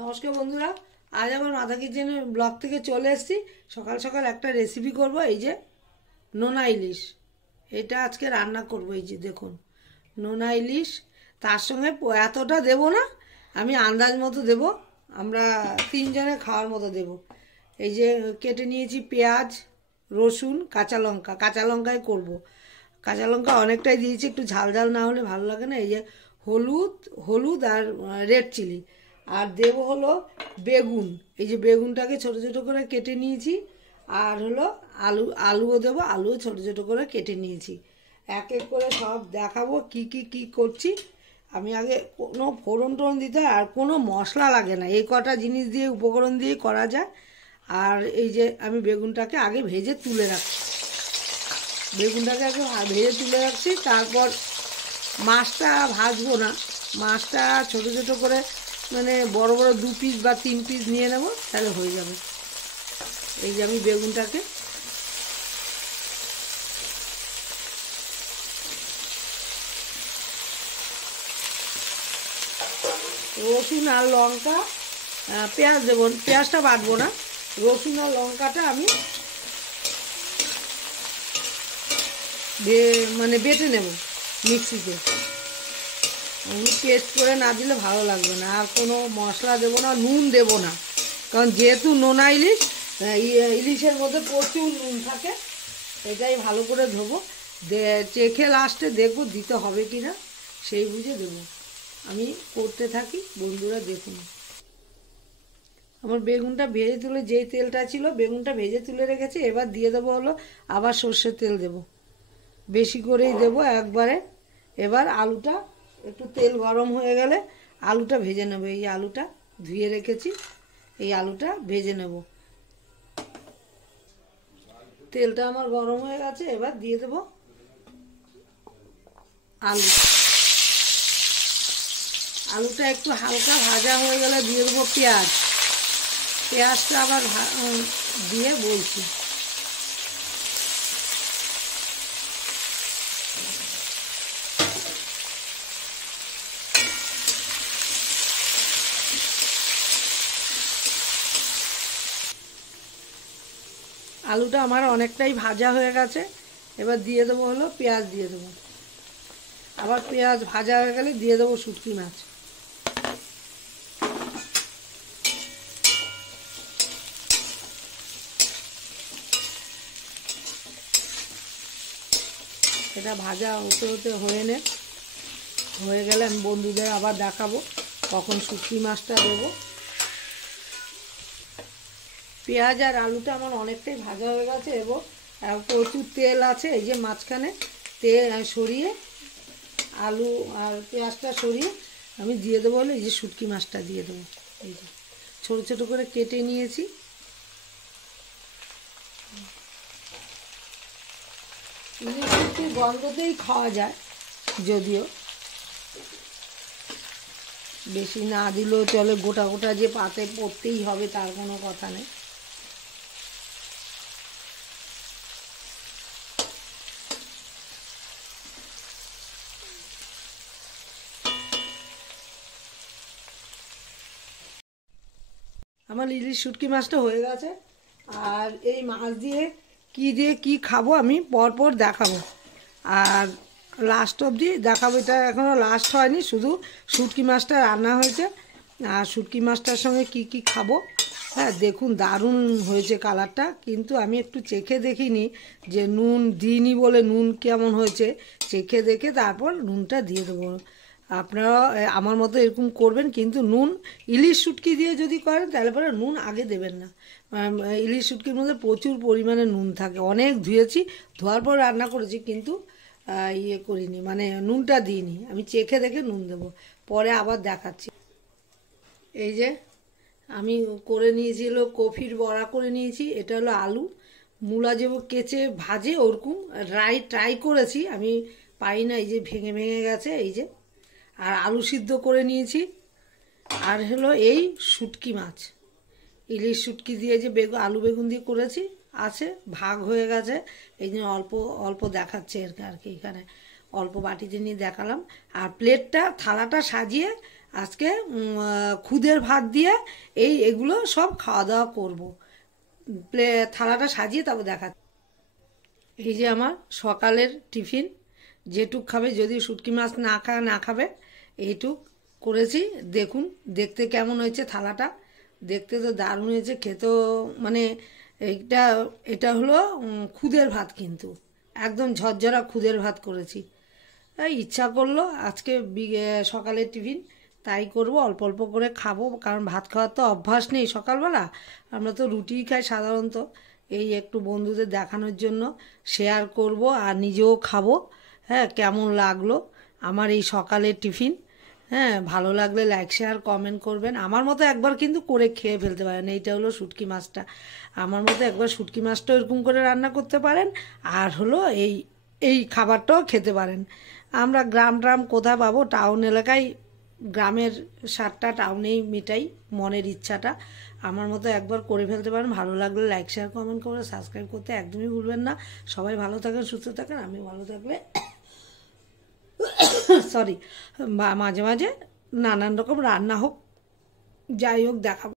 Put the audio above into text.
নমস্কার বন্ধুরা, আজ আমার মাথা কিচেনের ব্লগ থেকে চলে এসেছি। সকাল সকাল একটা রেসিপি করব। এই যে নোনা ইলিশ, এটা আজকে রান্না করব। এই যে দেখুন নোনা ইলিশ, তার সঙ্গে এতটা দেব না, আমি আন্দাজ মতো দেব। আমরা তিনজনে খাওয়ার মতো দেব। এই যে কেটে নিয়েছি পেঁয়াজ, রসুন, কাঁচা লঙ্কায় করব। কাঁচা লঙ্কা অনেকটাই দিয়েছি, একটু ঝাল ঝাল না হলে ভালো লাগে না। এই যে হলুদ আর রেড চিলি, আর দেব হলো বেগুন। এই যে বেগুনটাকে ছোট ছোট করে কেটে নিয়েছি। আর হলো আলুও দেবো, আলুও ছোট ছোট করে কেটে নিয়েছি। এক এক করে সব দেখাবো কি করছি। আমি আগে কোনো ফোড়ন টোড়ন দিতে আর কোনো মশলা লাগে না, এই কটা জিনিস দিয়ে উপকরণ দিয়ে করা যায়। আর এই যে আমি বেগুনটাকে আগে ভেজে তুলে রাখছি, তারপর মাছটা ভাজবো না, মাছটা ছোট ছোট করে মানে বড় বড় 2 পিস বা 3 পিস নিয়ে নেব, তাহলে হয়ে যাবে। এই যে আমি বেগুনটাকে রসুন আর লঙ্কা, পেঁয়াজ দেবো, পেঁয়াজটা বাটবো না, রসুন আর লঙ্কাটা আমি মানে বেটে নেব মিক্সিতে। পেস্ট করে না দিলে ভালো লাগবে না। আর কোনো মশলা দেবো না, নুন দেবো না, কারণ যেহেতু নোনা ইলিশ, ইলিশের মধ্যে প্রচুর নুন থাকে। এটাই ভালো করে ধোবো, চেখে লাস্টে দেখবো দিতে হবে কি না, সেই বুঝে দেবো। আমি করতে থাকি, বন্ধুরা দেখুন। আমার বেগুনটা ভেজে তুলে, যেই তেলটা ছিল বেগুনটা ভেজে তুলে রেখেছি, এবার দিয়ে দেবো হলো আবার সর্ষের তেল দেবো, বেশি করেই দেবো একবারে। এবার আলুটা একটু তেল গরম হয়ে গেলে আলুটা ভেজে নেব। এই আলুটা ধুয়ে রেখেছি, এই আলুটা ভেজে নেব। তেলটা আমার গরম হয়ে গেছে, এবার দিয়ে দেব আলুটা একটু হালকা ভাজা হয়ে গেলে দিয়ে দেবো পেঁয়াজটা আবার দিয়ে বলছি। আলুটা আমার অনেকটাই ভাজা হয়ে গেছে, এবার দিয়ে দেবো হলো পেঁয়াজ দিয়ে দেবো। আবার পেঁয়াজ ভাজা হয়ে গেলে দিয়ে দেবো শুটকি মাছ। এটা ভাজা হতে হয়ে গেলে আমি বন্ধুদের আবার দেখাবো কখন শুটকি মাছটা দেবো। পেঁয়াজ আর আলুটা আমার অনেকটাই ভাজা হয়ে গেছে এবং প্রচুর তেল আছে। এই যে মাঝখানে তেল সরিয়ে, আলু আর পেঁয়াজটা সরিয়ে আমি দিয়ে দেবো হলো এই যে শুটকি মাছটা দিয়ে দেবো। এই যে ছোটো ছোটো করে কেটে নিয়েছি। ইলিশ শুটকির গন্ধতেই খাওয়া যায়, যদিও বেশি না দিলেও চলে, গোটা গোটা যে পাতে পড়তেই হবে তার কোনো কথা নেই। আমার ইলিশ শুটকি মাছটা হয়ে গেছে। আর এই মাছ দিয়ে কি খাবো আমি পরপর দেখাবো, আর লাস্ট অবধি দেখাবো। এটা এখনও লাস্ট হয়নি, শুধু শুটকি মাছটা রান্না হয়েছে। আর শুটকি মাছটার সঙ্গে কি খাবো, হ্যাঁ দেখুন দারুণ হয়েছে কালারটা। কিন্তু আমি একটু চেখে দেখিনি, যে নুন দিইনি বলে নুন কেমন হয়েছে, চেখে দেখে তারপর নুনটা দিয়ে দেবো। আপনারা আমার মতো এরকম করবেন, কিন্তু নুন ইলিশ শুটকি দিয়ে যদি করেন তাহলে পরে নুন আগে দেবেন না। ইলিশ শুটকির মধ্যে প্রচুর পরিমাণে নুন থাকে। অনেক ধুয়েছি, ধোয়ার পর রান্না করেছি, কিন্তু করিনি, মানে নুনটা দিইনি। আমি চেখে দেখে নুন দেবো, পরে আবার দেখাচ্ছি। এই যে আমি করে নিয়েছি হলো কফির বড়া করে নিয়েছি। এটা হলো আলু মূলা যে কেচে ভাজে ওরকম ট্রাই করেছি, আমি পাই না, এই যে ভেঙে ভেঙে গেছে। এই যে আর আলু সিদ্ধ করে নিয়েছি। আর হলো এই শুটকি মাছ, ইলিশ শুটকি দিয়ে যে আলু বেগুন দিয়ে করেছি, আছে ভাগ হয়ে গেছে। এই জন্য অল্প অল্প দেখাচ্ছে আর কি, এখানে অল্প বাটিতে নিয়ে দেখালাম। আর থালাটা সাজিয়ে আজকে খুদের ভাত দিয়ে এগুলো সব খাওয়া দাওয়া করবো। থালাটা সাজিয়ে তারপর দেখা। এই যে আমার সকালের টিফিন, যেটুক খাবে, যদি শুটকি মাছ না খাবে এইটুক করেছি। দেখুন দেখতে কেমন হয়েছে থালাটা, দেখতে তো দারুণ হয়েছে, খেতেও মানে এইটা এটা হলো খুদের ভাত, কিন্তু একদম ঝরঝরা খুদের ভাত করেছি। ইচ্ছা করলো আজকে সকালের টিফিন তাই করব, অল্প অল্প করে খাবো, কারণ ভাত খাওয়ার তো অভ্যাস নেই সকালবেলা, আমরা তো রুটিই খাই সাধারণত। এই একটু বন্ধুদের দেখানোর জন্য শেয়ার করব আর নিজেও খাবো। হ্যাঁ, কেমন লাগলো আমার এই সকালের টিফিন? হ্যাঁ, ভালো লাগলে লাইক শেয়ার কমেন্ট করবেন। আমার মতো একবার কিন্তু করে খেয়ে ফেলতে পারেন। এইটা হলো শুটকি মাছটা, আমার মতো একবার শুটকি মাছটা এরকম করে রান্না করতে পারেন, আর হলো এই খাবারটাও খেতে পারেন। আমরা গ্রাম কোথায় পাবো? টাউন এলাকায়, গ্রামের স্বাদটা টাউনেই মেটাই, মনের ইচ্ছাটা। আমার মতো একবার করে ফেলতে পারেন। ভালো লাগলে লাইক শেয়ার কমেন্ট করে সাবস্ক্রাইব করতে একদমই ভুলবেন না। সবাই ভালো থাকেন, সুস্থ থাকেন। আমি ভালো থাকলে সরি, মাঝে মাঝে নানান রকম রান্না হোক, যাই হোক দেখাবো।